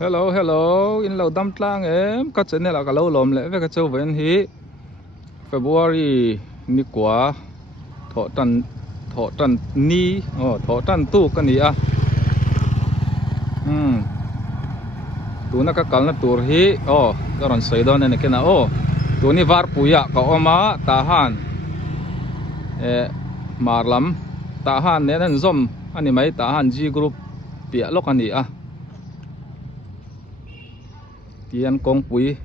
Hello, hello, in lâu đâm tlang em, các chân này là cả lâu lồm lẽ với các châu vẫn hí February ni quá thọ trần ni thọ trần tu cái này à tu na các cal na tur hi cái ron sấy đó này cái nào tu ni var puya ka oma tahan marlam tahan nên zom anh mấy tahan G group bịa lok anh à tiyan kong pui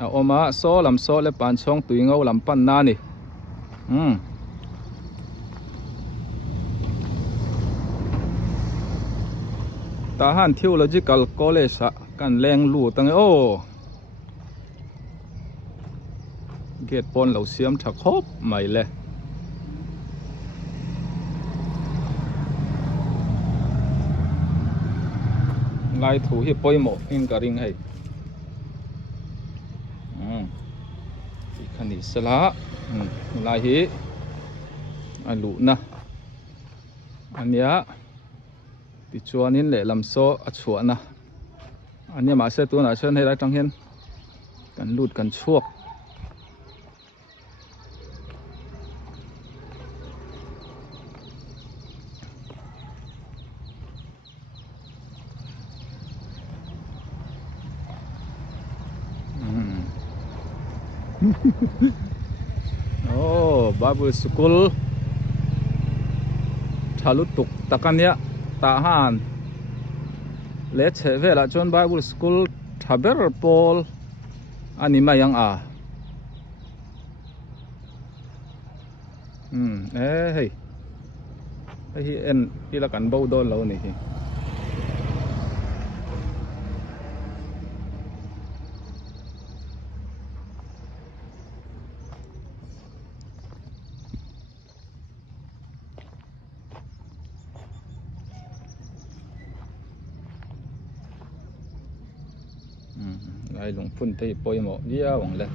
oma so lam so le pan chong tui ngau lam pan na ni Tahan Theological College kan leng lu tang gate pon lo siam thak hop mai le lai thu hi poimo in ka ring hai khani sala lai hi alu na ania ti chuanin le lam so a chuana ania ma se tu na chen he lai tang hian kan lut kan chuak Bible School Thalutuk takania tahan le cheve la chon Bible School thaber pol anima yang hey en ila kan bo don lo ni hi lai lung phun tei poimo dia wang le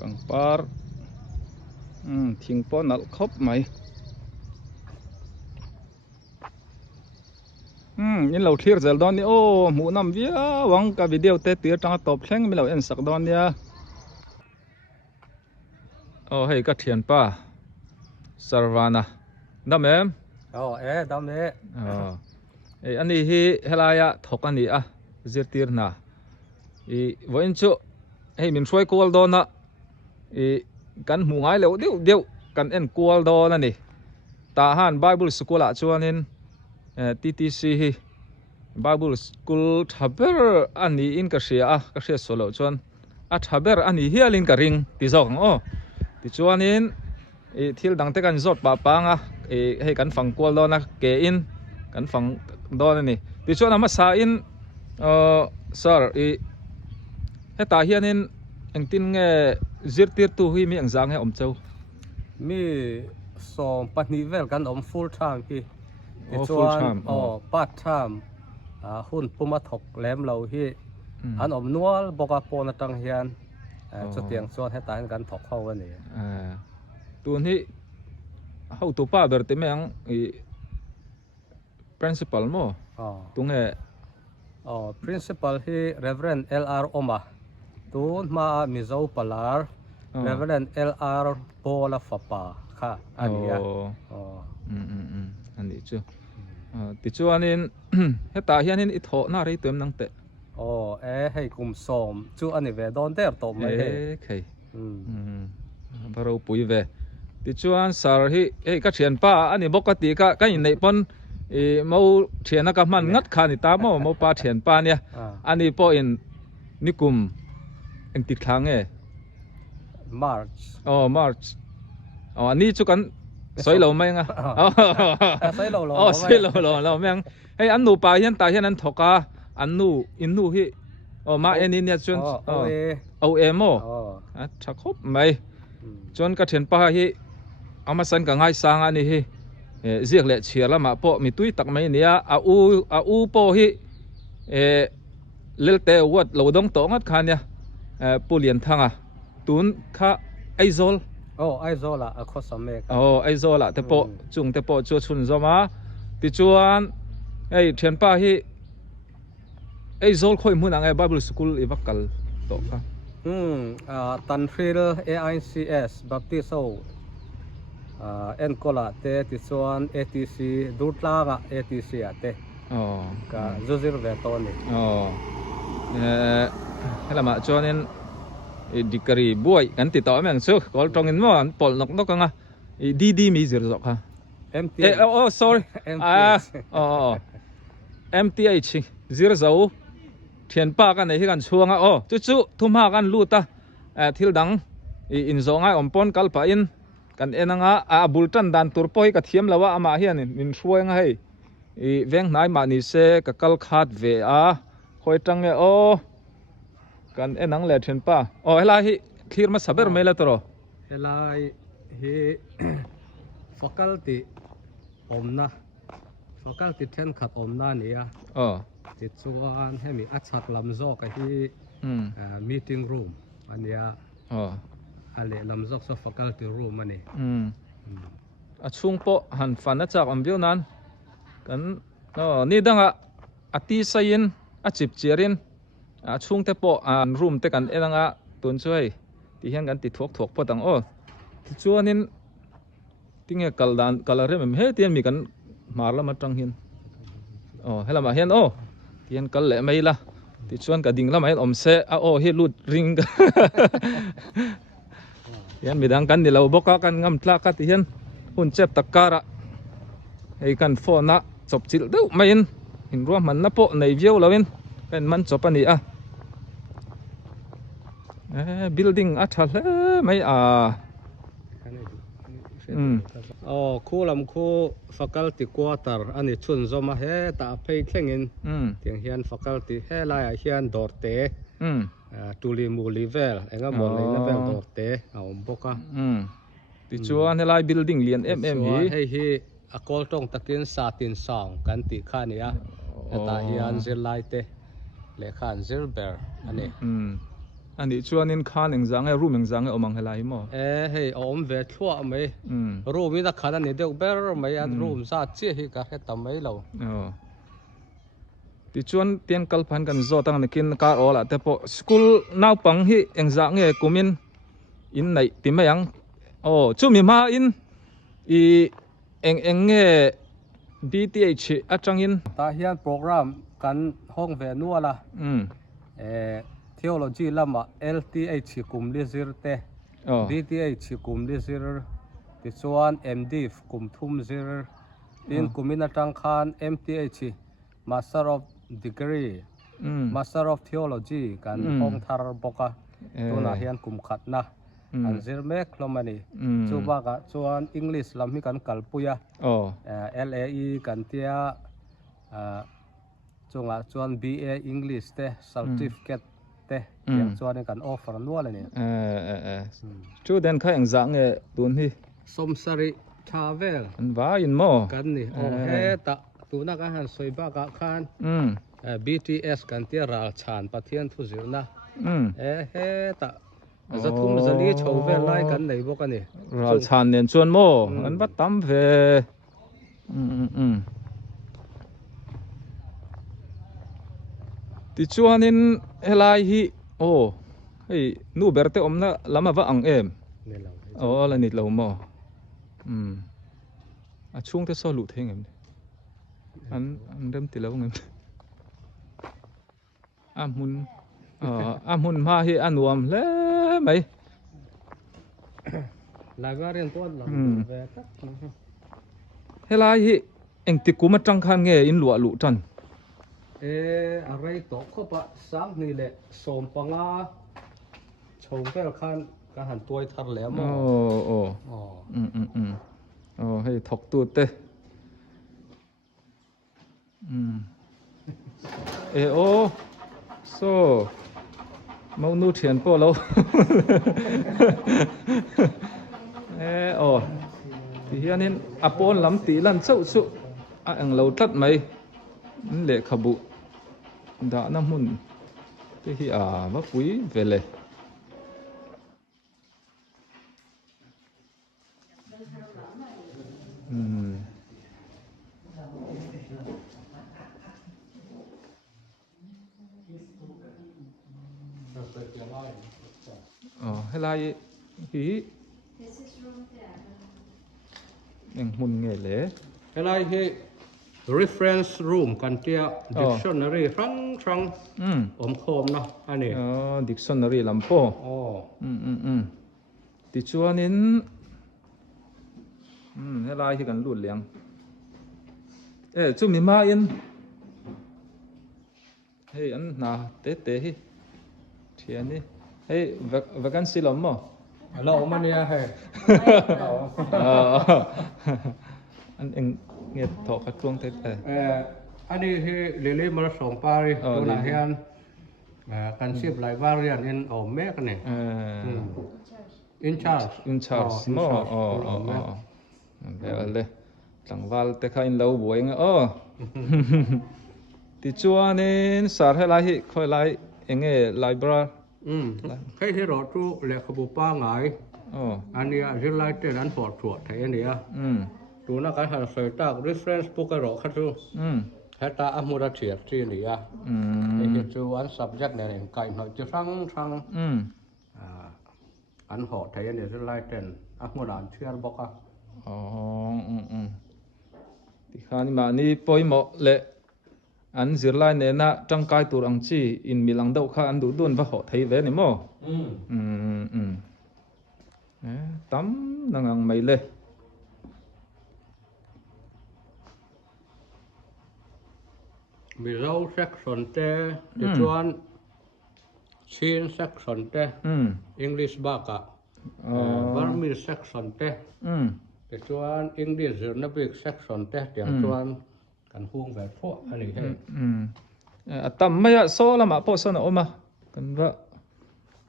pangpar thing pon al khop mai in lo clear zel don ni mu nam via wang ka video te tir tang top thleng mi lo en sak don ya hei ka thian pa Sarvana dam em dam anh ấy hi helaya thok ani zirtir na voin chu min soi call do na kan mu ngai lo deu kan en call do na ni tahan Bible School a chuanin TTC hi Bible School thaber ani in ka sia solo chuan a thaber ani hialin ka ring ti zong ti chuanin thil dang te kan zot pa panga hei kan phang call do na ke in kan phang do ni ti chuan ama sa in sir heta hianin engtin nge zirtir tu hi mi angjang he omchau mi som pani vel kan full time hi full time part time hun puma thok lem lo hi an nual boka pon atang hian chu tiang chuan heta kan thok ho ani tun hi how to pa ber te meng principal mo tunge principal hi Reverend LR Oma tun ma mizo palar Reverend LR Bola Fapa kha ania ani chu ti chuanin heta hianin i tho na rei tuam nang te hei kum som chu ani ve don der to mai he baro pui ve ti chuan sar hi ka thian pa ani bokati ka in nei pon mo thiana ka man ngat khani ta mo pa thian pa nia ani po in nikum engti thlang March ani chu kan soi lo mai nga soi lo meng hey an nu pa hian ta hian an thoka an nu in nu hi ma eni nia chun emo thakop mai chon ka thian pa hi amasan ka ngai sang ani hi ziak le chiala ma po mi tui tak mai nia a u po hi lelte wat lo dong to ngat khania pulian thanga tun kha aizol aizola akhosamek aizola te po chung te po chu chun zoma ti chuan ei thian pa hi ei zol khoi mun angai Bible school i vakal to ka Tanfil AICS Baptist so Enkola te ti chuan ATC Durtlaga ATC ate ka zuzir ve to ni helama chuanin dikari buai kan ti to meng chu kol tong in mo an pol nok nok anga DD mi zir zok ha MTH sorry MTH zir zo thian pa kan nei hi kan chuanga chu chu thuma kan luta thil dang in zongai ompon kalpa in kan enanga bultan dan turpoi ka thiam lawa ama hian min hruanga hei veng nai ma ni se ka kal khat ve a khoi tange kan enang le thian pa hela hi thlir ma saber mela toro helai hi faculty omna faculty then khat omna nia ti chuan hemi achak lam zo ka hi meeting room ania ale lam zok so faculty room ani achung po han fan a chak am viu nan kan ni danga ati sain a chip chiarin achung te po an room te kan enanga tun chuai ti hian kan ti thok thok po tang ti chuanin tinge kaldan kalare mem he tian mi kan marla matang hin helama hian tian kal le mai la ti chuan ka ding lamai om se hi lut ring hian midang kan ni lo boka kan ngam tla ka ti hian hun chep takara hei kan phone na chop chil deuh mai in ruam man na po nei viau lawin kan man chop ani building a thal hle mai khu lam khu faculty quarter ani chun zoma he ta phei thlengin tiang hian faculty he lai hian dorte tuli mu level enga mo leina vel dorte om boka ti chuan helai building lian hi a kol tong takin satin song kan ti khania ta hian zir lai te le khan zir ber ani ani chuanin khan engzang room engzang omang helai mo hei om ve thua mai room ina khana ni deuh ber mai an room za chi hi ka he tam mai lo ti chuan tian kalphan kan zo tang nakin kar ola te po school naw pang hi engzang nge kumin in nei ti mayang chu mi ma in eng nge BTH atangin ta hian program kan hong ve nuala theology lama LTH kum li zir te BTH kum li zir ti chuan MD kum thum zir tin kumina tang khan MTH Master of Degree Master of Theology kan hong thar boka tuna hian kum khat na an zir mek lomani chu baka chuan English lam hi kan kalpuya LAE kan tia chunga chuan BA English te certificate te yang chuan kan offer nual ani student kha engzang nge tun hi somsari travel an va in mo kan ni he ta tuna ka han soiba ka khan BTS kan tia ral chan pathian thu zirna he ta zathum zali chove lai kan nei bok ani ral chan nen chuan mo an va tam ve ti chuanin helai hi hei nu berte omna lama wa ang em la nit lo mo a chung te so lu theng em an rem ti lo ngem amun ma hi anuam le mai lagarian to lam ve ta helai hi eng ti kuma tang khan nge in lua lu tan array to khopa sang ni le som panga chong vel khan ka han toy thar le mo hei thok tu te so mau nu thian po lo thì hianin apon lam ti lan chau chu ang lo tlat mai le khabu da na mun te hi va pui vele helai hi eng mun nge le helai hi reference room kan tia dictionary rang om khom na ani dictionary lampo ti chuanin helai hi kan lut liang chu mi ma in hey an na te hi thian ni hey vacancy lom mo lo ma nia he an eng nghe thọ khát chuông thế anh đi lili mà sống Paris chỗ nào hiện can ship lại variant in ở mẹ cái này in charge mo le tlang wal te kha in lo buai nga ti chuanin sar helai hi khoi lai enge library cái thế đó chú lệ khâu pa ngài anh đi riêng lại tên anh phỏ chuột thấy anh đi chú nó cái hàng sợi ta reference book cái đó khác chú hết ta amura thiệt chi này cái chú anh subject này cái nó chú sang anh họ thấy anh riêng lại tên amura thiệt bốc à thì khani mà ni poi mo lệ anh zir lai ne na trang kai tur ang chi in milang deuh kha an du dun va ho thei ve ni mo tam nangang mai leมีเราsection แต่ส่วนChin section แต่ English บ้ากะBurmese section แต่ส่วน English นับเป็น section แต่เดี๋ยวส่วนกันห่วงแบบพวกอันนี้ให้ตั้มไม่อะโซละมาพอสนอมากันว่า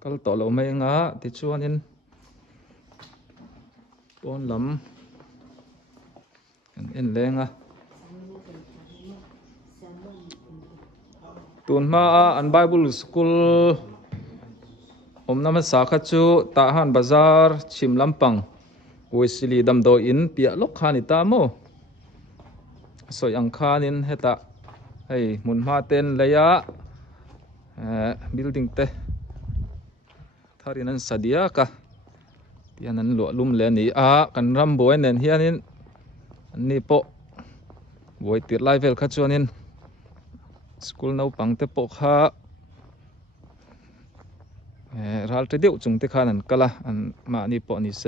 ก็ต่อเราไม่งะที่ส่วนนี้ปนลำกันเอ็นแรงอะตุนมาอัน Bible School นำมาสักชูตาหันบาซาร์ชิมลำปังวิสิลีดำโดอินเปียลกขานิตาโมสวยอังคานินเฮตะให้มุนมาเต้นระยะบิลดิ้งเตะทารินันสดียกะที่นั้นหลวลุ่มเลนี่กันรำบวยเนนเฮียนินอันนี้โปบวยติดไลเวลขัดชวนินสกูลนาวปังเตปกข้ารัลเตดิวจุงเตขานันกะละอันมานี่ปอนี่เส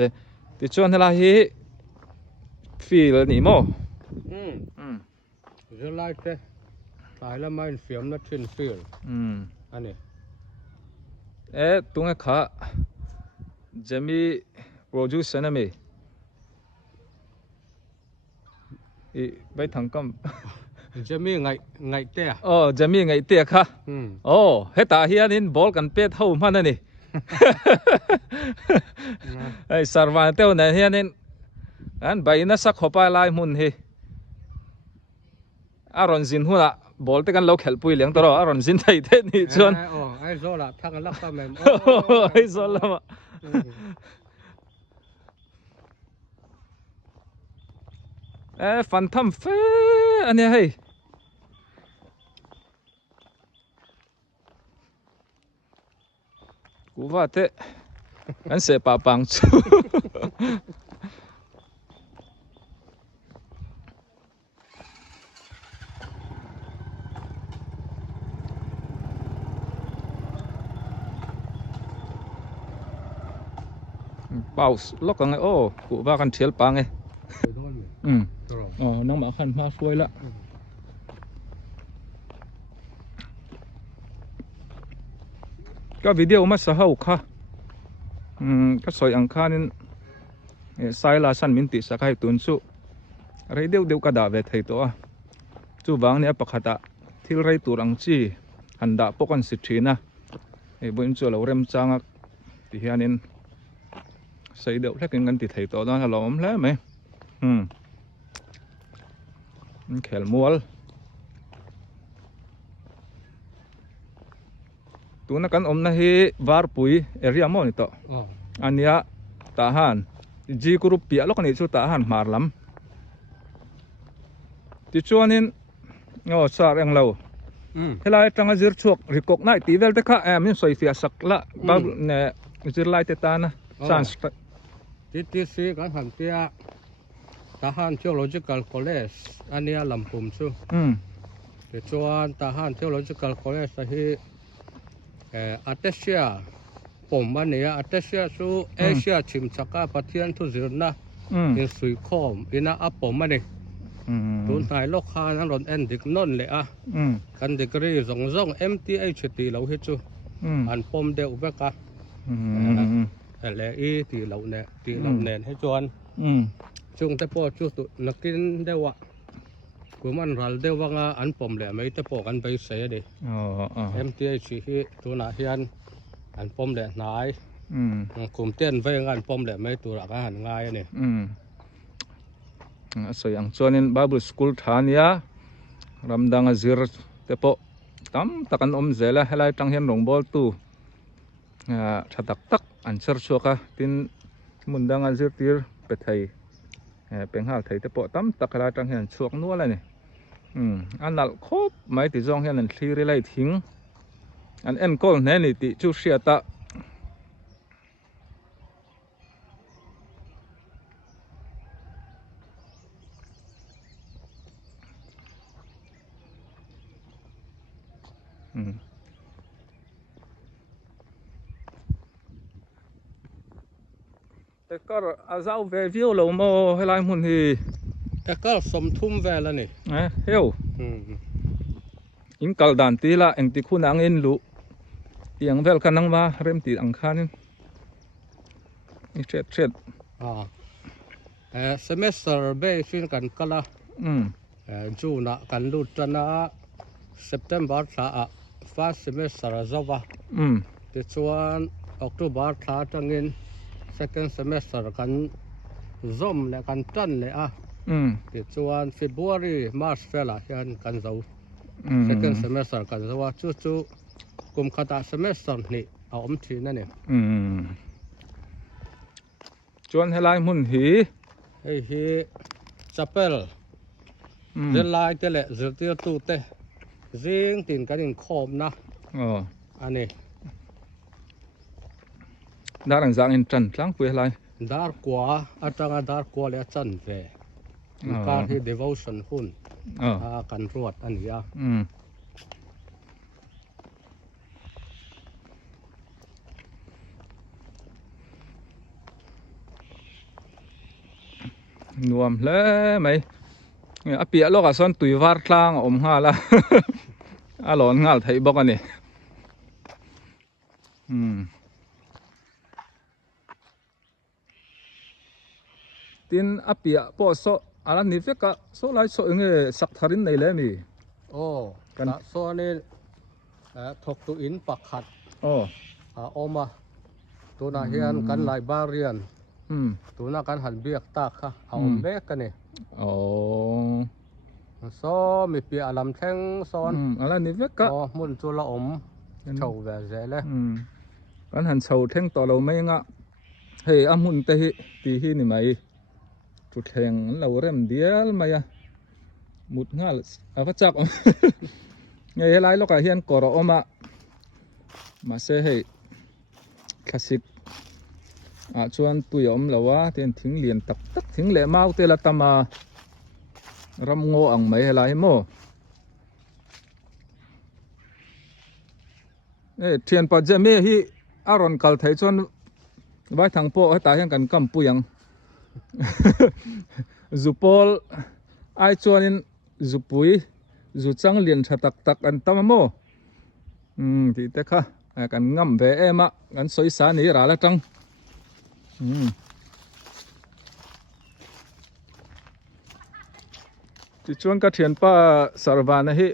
ติชวนเฮลาฮีฟีลนี่โมจะไล่เตะตายแล้วไม่เสียมนัดชินฟีลอันนี้ตุงข้าจะมีโปรดิวเซอร์นะมีไปทางกัมจะมีไงเตะจะมีไงเตะค่ะเฮตาเฮียนินบอลกันเป็ดเท่ามันนี่ไอ้สารวันเต้าเนี่ยเฮียนินอันใบน่าสักขบไปลายมุนเฮอารอนซินหัวละบอลเตะกันเราเขลปุยเลี้ยงตัวเราอารอนซินไทยเทนี่ชวนไอ้โซละทางกันลักตาแมมไอ้โซละมาฟันทำเฟ้อันนี้ให้กูว่าเตะอันเสพปังชูเป่าล็อกกันไงโอ้กูว่ากันเทียลปังไงน้องหมาขันมาช่วยละก็วิดีโอมาสาวค่ะก็สวยอังคารนี่สายลาสันมินติสักให้ตุนสุอะไรเดียวกระดาษเวทให้ตัวจู่บางเนี่ยปกติที่ไรตุรังจีหันดาปกันสิทธินะบุญจู่เราเริ่มจ้างที่เฮียนินใส่เดียวแค่กันติดให้ตัวนั้นหลอมแล้วไหมแขลมัวตัวนักการนะฮีวาร์ปุยเอริยามอนิโตอันนี้ทหารจีกรุ๊ปเปียล็อกนี่ชุดทหารมาร์ลัมที่ชวนนินสาร์ยังเราเฮลัยจังจิรชวกริกกไนตีเวลเตค่ะมินสอยฟิอาสักละบางเนี่ย zir lai te ta na chance TTC kan han tia Tahan Theological College ania Lampum chu te chuan Tahan Theological College hi Atesia pom ania Atesia chu Asia chim chaka pathian thu zirna in sui khom ina apom ani tun nai lok khan an ron en dik non le a kan degree zong zong MTH ti lo hi chu an pom de ubeka le i ti lo ne he chuan chung te po chu tu nakin dewa kuman ral dewanga an pom le mai te po kan bai se de MTH hi tuna hian an pom le nai kum ten ve ngan pom le mai tu ra ka han ngai ani so yang chuanin Bible school thania ramdang zir te po tam takan zela helai tang hian rong bol tu thatak tak an char chuaka tin mundang zir tir pe thai penghal thei te po tam tak helai tang hian chuak nual ani anal khop mai ti zong hian an thlir lai thing an en kol ne ni ti chu hriata Ekar azau ve viu lo mo helai mun hi ekar som thum ve la ni heo in kal dan ti la eng ti khun ang in lu tiang vel kanang ma rem ti ang khanin i tret semester be fin kan kala June kan lu tana September tha first semester zawa te chuan October tha tangin second semester kan zom le kan tan le a te chuan February March fela hian kan zo second semester kan zawa chu kum khata semester ni a om thi na ne chuan helai mun hi hi chapel zelai te le zirtir tu te zing tin kan in khom na ani darang zang in tran tlang pui helai dar kwa atanga dar kwa le chan ve ka hi devotion hun kan ruat ania nuam hle mai apia lo ka son tui var tlang om nga la alon ngal thei bok ani tin apia po so ala ni veka so lai so nge sak tharin nei le mi kan so ni thok tu in pakhat oma tuna hian kan lai barian tuna kan han biak ta kha om be kan ni so mi pi alam theng son ala ni veka mun chu la om chau ve ze le kan han chau theng to lo mai nga hei amun te hi ti hi ni mai tu theng lo rem dial maya mut ngal avachak nge helai lo ka hian koro oma ma se hei classic chuan tuyom lawa ten thing lian tak tak thing le mau te la tama ram ngo ang mai helai mo thian pa jame hi aron kal thai chuan vai thang po ta hian kan kam puyang zupol ai chuanin zupui zu chang lian tha tak tak an tamamo ti te kha kan ngam ve ema kan soi sa ni ra la tang ti chuan ka thian pa sarwana hi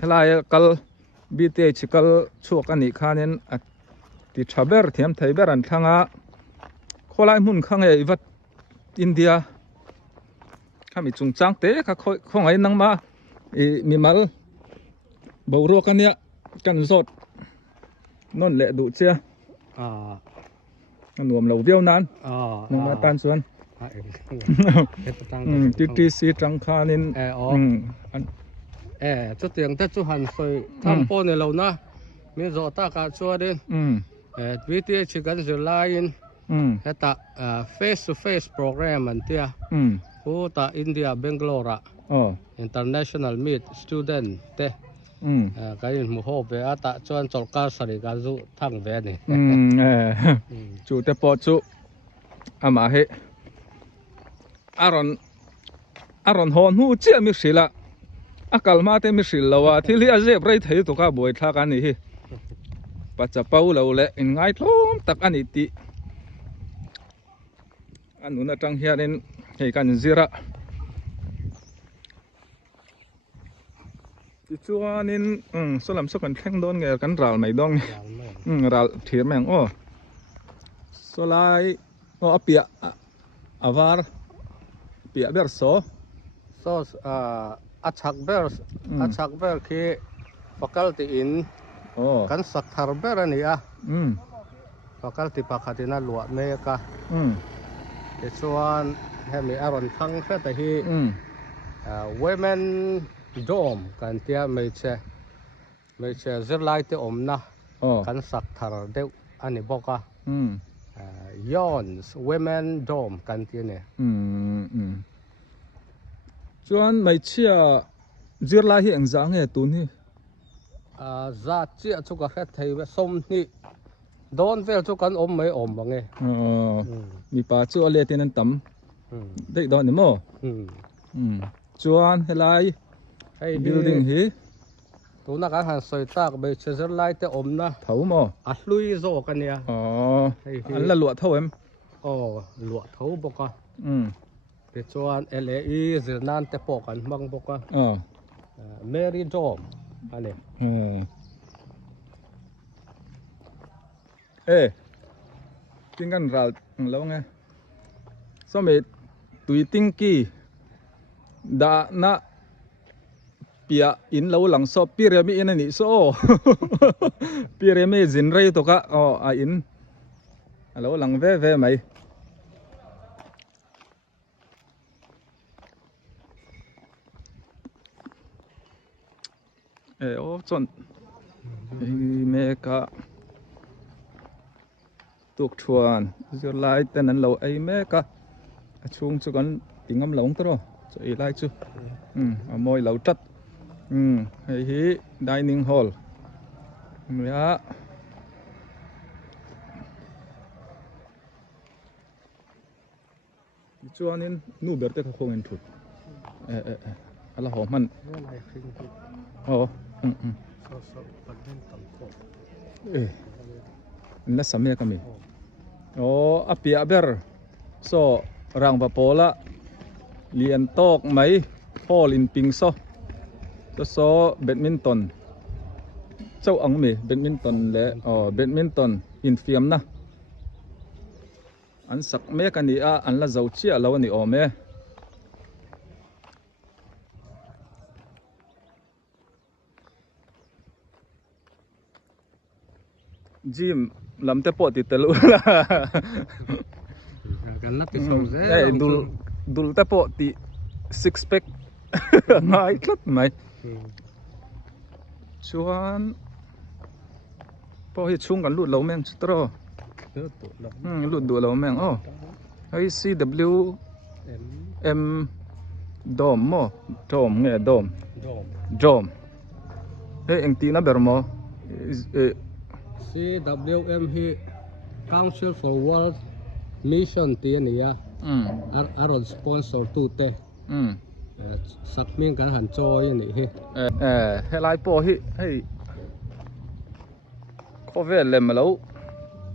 helai kal BTH kal chuak ani khanin ti thaber thiam thaiber an thanga kholai mun khange iwat India kami chungchang te kha khongai nangma mimal boro kania kan zot non le du chia nuam lo viau nan nangma tan chuan TTC tangkhanin chu tiang te chu han soi tham po ne lo na mi zo ta ka chu din VTH kan zirlain heta face to face program antia hu ta India Bangalore international meet student te cái mu ho về ata chuan chorkar sari ga zu thang ve ni chu te po chu ama he aron hon hu chia mi sila akal ma te mi sil lawa thili a zep rei thei to ka boi thla ka ni hi pacha pau lo le in ngai thlom tak ani ti anuna tang hianin hei kan zira ti chuanin solam so kan thleng don nge kan ral mai dong ral thir meng o solai o apia avar pia ber so achak ber khi faculty in kan sak thar ber ani a faculty pakhatina luat me ka ti chuan hemi aron thang kha ta hi women dome kan tia mei che zirlai te omna kan sak thar deuh ani boka Yons women dome kan tia ne chuan mai chia zirlai hi engzang he tun hi za chia chu ka khet thei som ni don vel chu kan om mai om bange mi pa chu ale ten an tam dei don ni mo chuan helai building hi tuna kan han soi tak be chezer lai te om na thau mo a hlui zo kan ya an la luat thau em luat thau boka te chuan LAE zirnan te po kan mang boka Mary Dome ani tingan ral lo nge so me tui ting ki da na pia in lo lang so piremi in ani so piremi zin rei to ka a in lo lang ve mai chon me ka tuk thuan zir lai ten an lo ai me ka chung chu kan tingam lawng tro cho i lai chu a moi lo tat hei hi dining hall ya chuanin nu berte ka khong en thut ala ho man na samya kami apia ber so rang va pola lian tok mai hall in ping so badminton chau ang mi badminton le badminton in fiam na an sak me kan ni a an la zau chia lo ni o me gym lam te po ti telu la kan na ti so ze dul te po ti six pack ngai klat mai chuan po hi chung kan lut lo meng stro lut du lo meng ai CW M dom mo dom nge dom eng ti na ber mo CWM hi Council for World Mission ti ania aron sponsor tu te sakming kan han choi ni hi helai po hi hei ko vel lem lo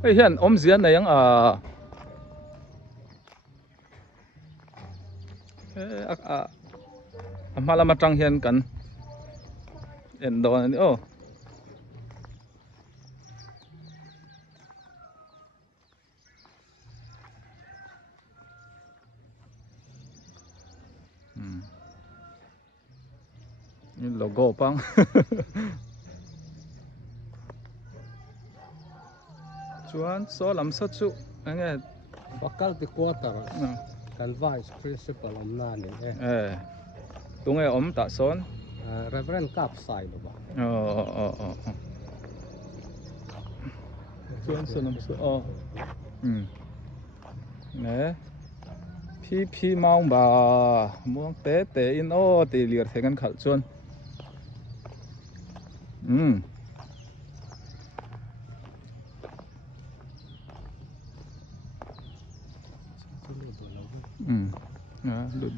hei hian om zian na yang amala matang hian kan en do ni logo pang chuan so lam sa chu ange faculty quarter kan vice principal om na ni tunge om ta son reverend kap sai lo ba chuan salam su nèพี่มองบ่าม่วงเตะอินโอตีเลียร์เทกันขัดชวน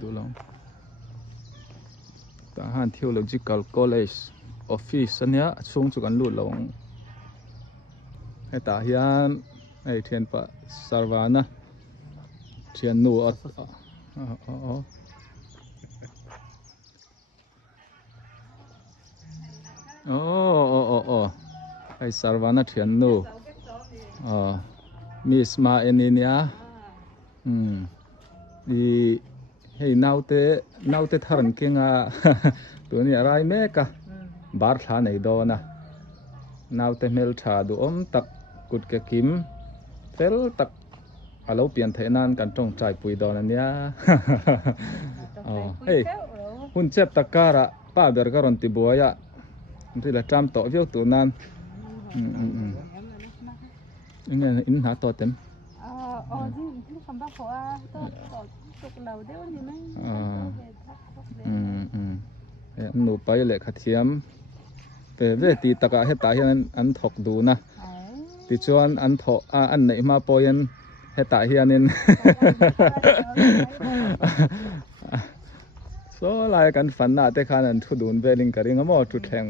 ดูลองทหาร Theological College Office อันเนี้ยช่วงจุกันลุดลงให้ตาเฮียนไอเทียนปะสารวานะเทียนนูไอสารวานะเทียนนูมิสมาเอนิเนียดีให้นาวเตทารันเก่งตัวนี้อะไรแม่กะบาร์ทาในดอนะนาวเตเมลชาดูตักกุดเกกิมเฟลตักเราเปลี่ยนเทนันกันจงใจปุยดอนั่นเนี่ยเฮ้ยหุ่นเจ็บตะการะป้าเบอร์กรอนติบัวยะที่ละจำต่อวิวตัวนั้นนี่อินหาตัวเต็มหนูไปเลยขัดเทียมแต่เวทีตะกะให้ตาเห็นอันถกดูนะติชวนอันถกอันไหนมาปอยันให้ตาเห็นนินโซ่ลายกันฝันหน้าแต่ขันอันทุดูนเวลิงกะริงก็มอจุดแทง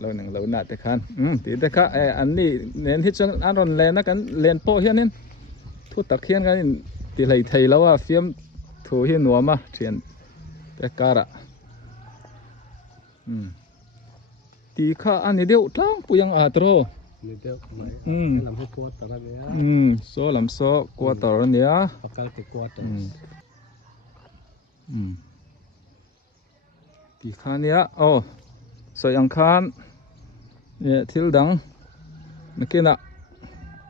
เราหนึ่งเราหน้าแต่ขันตีแต่ข้าอันนี้เน้นที่จนอันรอนแลนนะกันเล่นโปเฮียนินทุตะเคียนกันตีไหลไทยแล้วว่าเฟียมถูเฮียนัวมาเทียนแต่การะตีข้าอันนี้เดียวทั้งปุยังอาตโรนี่เดียวไหมลำให้กวดตอนนี้โซ่ลำโซ่กวดตอนนี้ปากกาติกวดตีข้านี้สยังข้านเนี่ยทิลดังนักน่ะ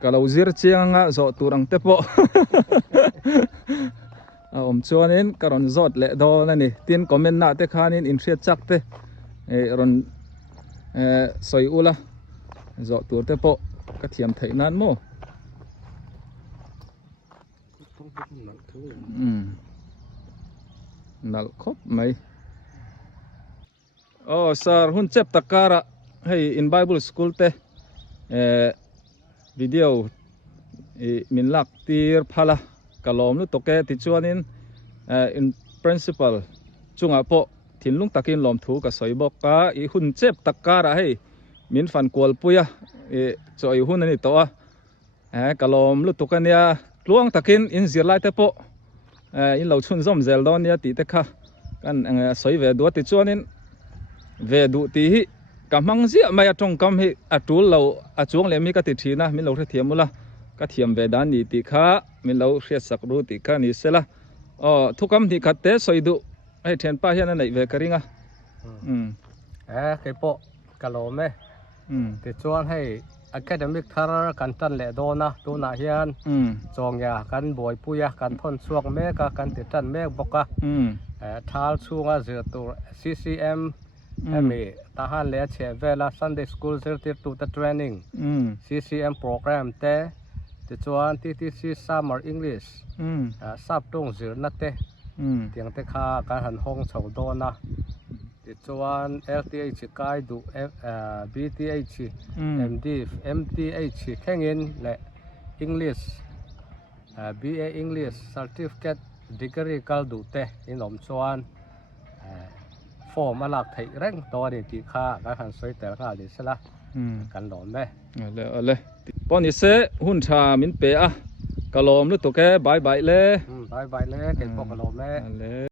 กะเราเสียเชียงโซตุรังเตปชวนนี้กะรอนโซดเละดอนั่นนี่ตีนคอมเมนต์น่ะแต่ข้านี้อินเทรียจักเตรอนสอยอุละโซตัวเตปกระเทียมไทยนั่นโมนัลครบไหมสารหุ่นเจ็บตะการะให้อินไบเบิลสคูลเตวิดีโอมินลักตีร์พาละกะลอมลุตกแกติจวนินin principle จุงอาโปถินลุงตะกินลอมถูกับสอยบอกกะหุ่นเจ็บตะการะให้มินฟันกวลปุยจอยหุ่นนี่ตัวกะลอมลุตกเนี่ยลวงตะกินอินเสียไลเตโปอินเหล่าชุนซ่อมเซลดอนเนี่ยตีเตคะกันสอยเวดัวติจวนินเวดูตีกำมังเสียไม่ตรงกำให้จูเราจวงเลยมีกติทีนะมีเราเทียมมุละกเทียมเวดานีติข้ามีเราเสียสักรู้ติข้านี่เสละทุกคำที่ขัดเตะสอยดูให้เทียนป้าเฮียนั่นไหนเวกริงเคยโปกะโลเมติจวนให้ academic ทาร์กันตันเละโดนะตัวนาเฮียนจงยากันบอยปุยกันพ่นช่วงเมกกันติดตันเมกบกะท้าช่วงเสือตัว CCMมีทหารเลี้ยเชเวลา Sunday School เสือติดตัว training CCM program เตะติจวน TTC Summer English ซับตรงเสือนัดเตะเตียงเตะขาการหันห้องเฉาโดนะติจวน LTH กายดูBTH MTH แข่งเงินและ English BA English Certificate Degree กัลดูเตะอินหลอมชวนฟอร์มาหลักไทยแรงตัวเด็กตีข้าการหันสวยแต่ละข้าดิสละกันหลอมไหมเลยปอนิเสหุ่นชามินเปะกะลอมลุตัวแกบายเลยเก็บพวกกะลอมเลย